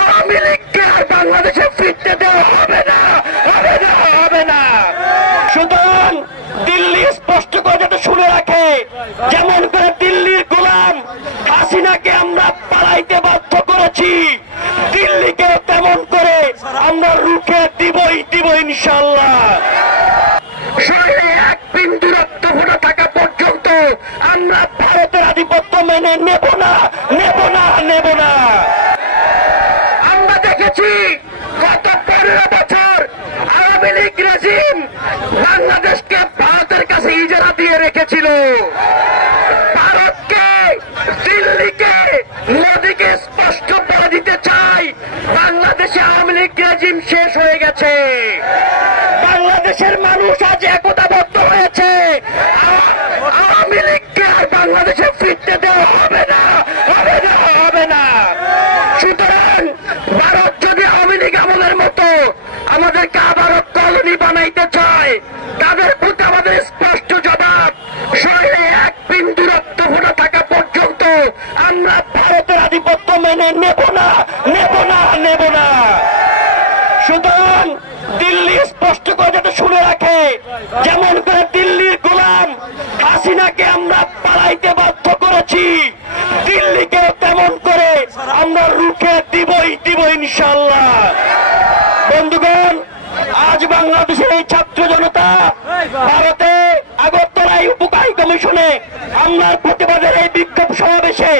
আওয়ামী লীগকে আর বাংলাদেশে ফিরতে দেওয়া হবে না, হবে না, হবে না। সুতরাং দিল্লি স্পষ্ট করে যাতে শুনে রাখে, যেমন করে দিল্লির গোলাম হাসিনাকে আমরা পালাইতে বাধ্য করেছি, দিল্লিকে তেমন করে আমরা রুখে দিবই দিব ইনশাআল্লাহ। শরীরে এক বিন্দু রক্ত ফোঁটা থাকা পর্যন্ত আমরা ভারতের আধিপত্য মেনে নেব না, নেব না, নেব না। আমরা দেখেছি গত 15 বছর আওয়ামী লীগ রেজিম বাংলাদেশকে ভারতের কাছে ইজারা দিয়ে রেখেছিল। ভারতকে, দিল্লিকে, মোদীকে স্পষ্ট বলে দিতে চাই, বাংলাদেশে আওয়ামী লীগ রেজিম শেষ হয়ে গেছে। বাংলাদেশের মানুষ আজ একতাবদ্ধ হয়েছে, আওয়ামী লীগকে আর বাংলাদেশে ফিরতে দেওয়া হবে না, হবে না, হবে না। সুতরাং ভারত যদি আওয়ামী লীগ আমলের মতো আমাদেরকে আবারও কলোনি বানাইতে চায়, তাদের প্রতি আমাদের স্পষ্ট জবাব, শরীরে এক বিন্দু রক্ত ফোঁটা থাকা পর্যন্ত আমরা ভারতের আধিপত্য মেনে নেব না, নেব না, নেব না। সুতরাং দিল্লি স্পষ্ট করে যাতে শুনে রাখে, যেমন করে দিল্লির গোলাম হাসিনাকে আমরা পালাইতে বাধ্য করেছি, দিল্লিকে তেমন করে আমরা রুখে দিবই দিব ইনশাআল্লাহ। বন্ধুগণ, আজ বাংলাদেশের এই ছাত্র জনতা ভারতে আগরতলায় উপকারী কমিশনে আমরা প্রতিবাদের এই বিক্ষোভ সমাবেশে